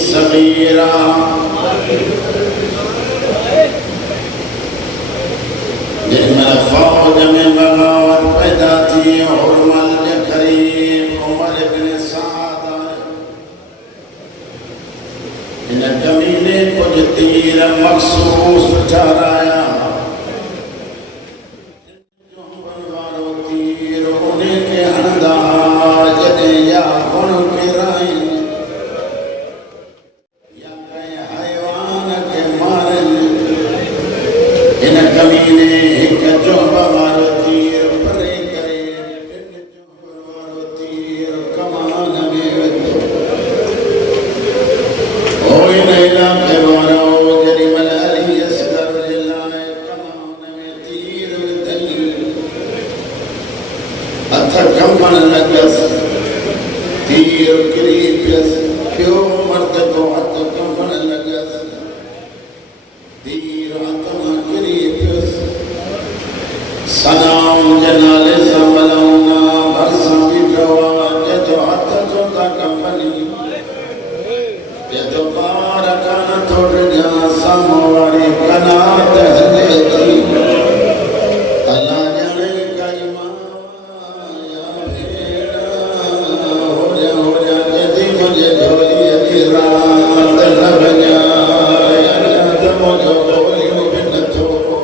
सबीरा जिसमें फौज में बगावत पैदा थी हुरमल के करीब उमर इब्न साद इन कमीने कुछ तीर मखसूस ठहराया तीर उन्हें के हंदा जने या गुण के राई कमीने एक जो बवारो तीर परे करे जो बवारो तीर कमान में ओए नैला के वारो जरी मलाली असगर जिलाए कमान में तीर दई अथ कंपन लगस तीर करीब क्यों मर्द को अथ कंपन लगस तीर आत्मा करीब सलाम जनाले संभलौना भरसा भी गवा ये तो हाथ जो का कंपनी ये तो पार कान थोड़ जा समवारी कनात हले थी अल्लाह जाने का ईमान या भेड़ा हो जा जदी मुझे झोली की रात न बजा अल्लाह तो मुझे बोली बिन तो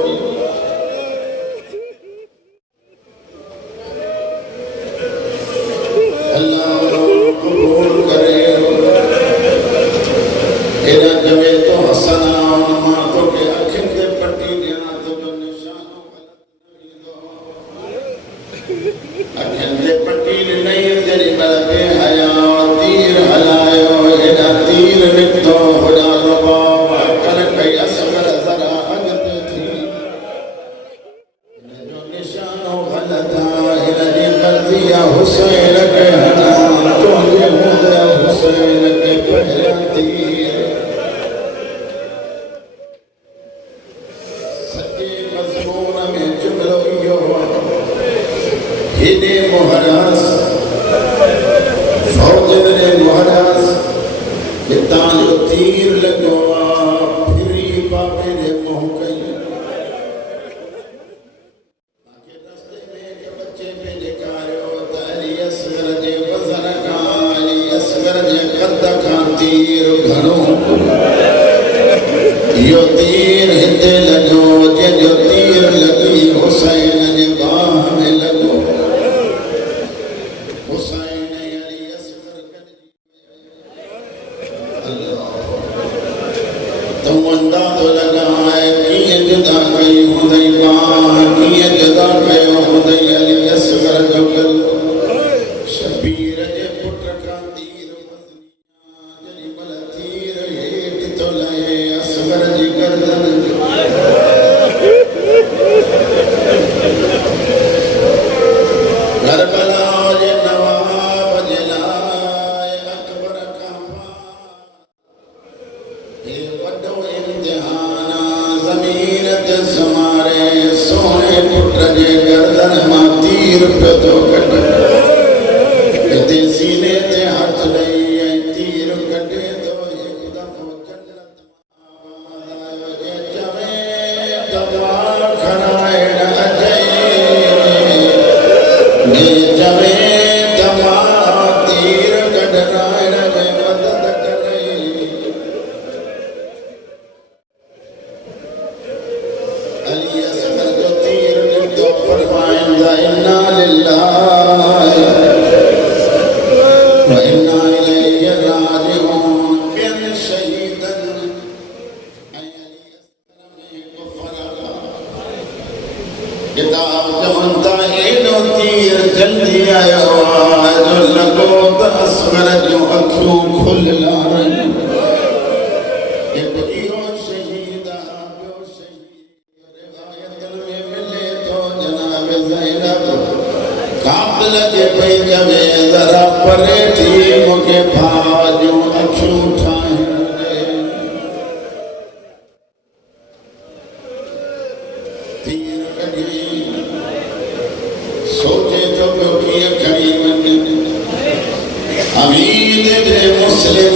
मुस्लिम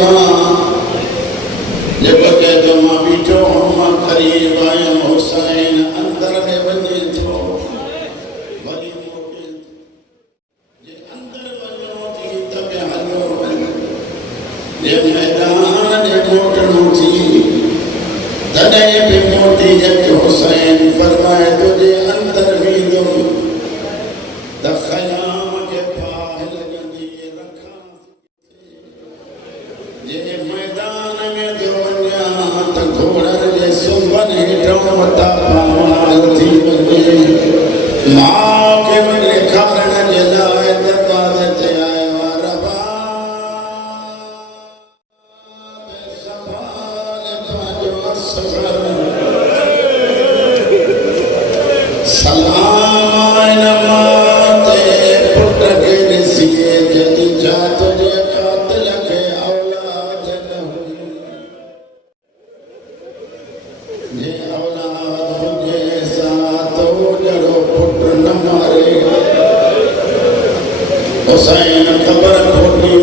जब के तो मां बीठो मां करीब आयम हुसैन अंदर में वञे थो वरी मोटे जे अंदर वञो थी तब हलो वञ जे मैदान जे मोटणो थी तॾहिं बि मोटी अच हुसैन फरमाए तुझे अंदर वेंदुम त ख़याम के फाह लॻंदी रखां जे मैदान में जो वञा त घोड़नि जे सुंभनि हेठां मथा पामाल थी वञे माउ खे वञे खारण जे लाइ दरवाज़े ते आयो रबा संभाल पंहिंजो असगर सलाम आइन मां ते पुट खे ॾिसीए जॾहिं छा तुंहिंजे कातिल खे औलाद न हुई जे औलाद हुजे सां तो जहिड़ो पुट न मारे हुसैन ख़बर खोटी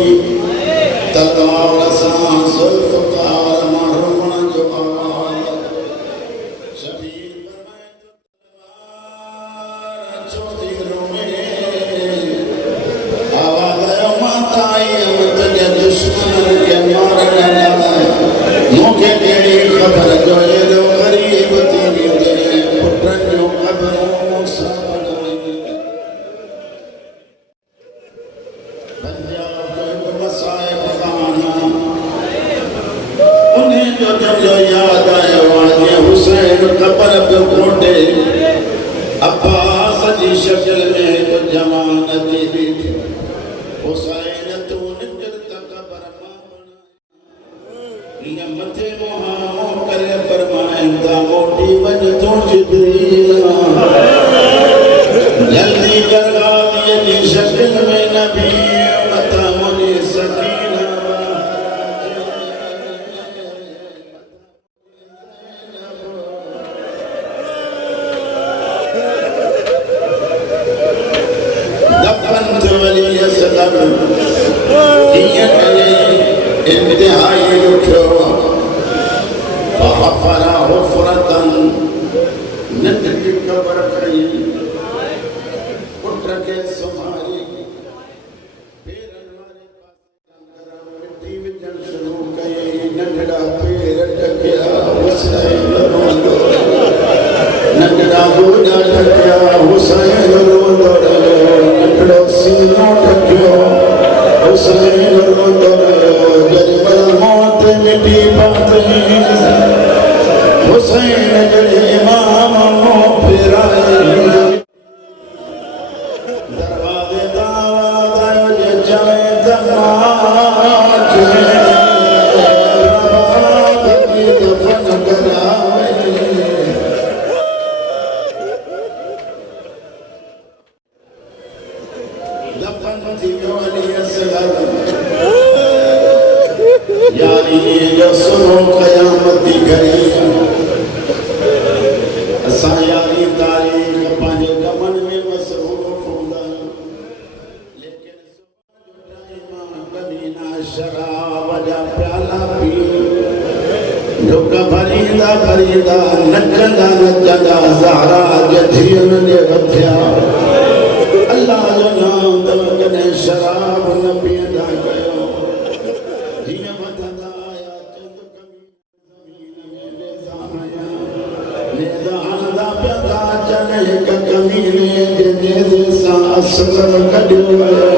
तलवार सां ज़ुल्फ़कार मां रुमण जो आवाज़ शबीर फरमाए तलवार छो थी रुमे आवाज़ आयो मां ताई तुंहिंजे दुश्मननि खे मारण लाइ मूंखे कहिड़ी ख़बर जो एॾो ग़रीब थी वेंदे पुटनि जूं क़बरूं मूंसां बणाइनि पंजाब जो हिकु मसाइब खाना उन्हें जो जब यादि आयो आहे हुसैन ख़बर पियो कोटे अब्बास जी शक्ल में हिकु जवान अची बीठी हुसैन तूं निकिर त ख़बर मां बणाए इन मथे मुहां करे फरमाईंदा मोटी वञ तूं जिब्रील जल्दी कर गाज़ीअ जी शक्ल में नबी मथा मुंहिंजी सकीना दफन वली असलम कीअं करे इंतिहाई ॾुखियो फहफ़रा हुफ़रतन नंढड़ी क़बर खई पुट खे सुम्हारी पेरनि वारे पासे अंदर मिटी विझण शुरू कई नंढड़ा पेर ढकिया हुसैन रोंदो नंढड़ा गोॾा ढकिया हुसैन रोंदो रहियो नंढड़ो सीनो ढकियो हुसैन रोंदो रहियो जॾहिं भला मौत मिटी पातई हुसैन जॾहिं इमाम मुंहुं फेराए दरवाज़े तां आवाज़ आयो जे चवे त मां खे रवाद जी दफ़न कराए दफ़न थी वियो अली असगर यानी जो सुनो क़यामत जी घड़ी असां यारी तारीख़ पंहिंजे कमनि में मसरूफ़ हूंदा आहियूं लेकिन सुबुह जो टाइम कॾहिं न शराब जा प्याला पी ढुक भरींदा भरींदा नचंदा नचंदा ज़हरा जे धीअनि जे वथिया अल्लाह जो नाम तव कॾहिं शराब न पीअंदा कयो जीअं वधंदा आया चंद ज़मीन में नेज़ानदा पिया था अचनि हिक कमीने जे नेज़े सां असगर कढियो वियो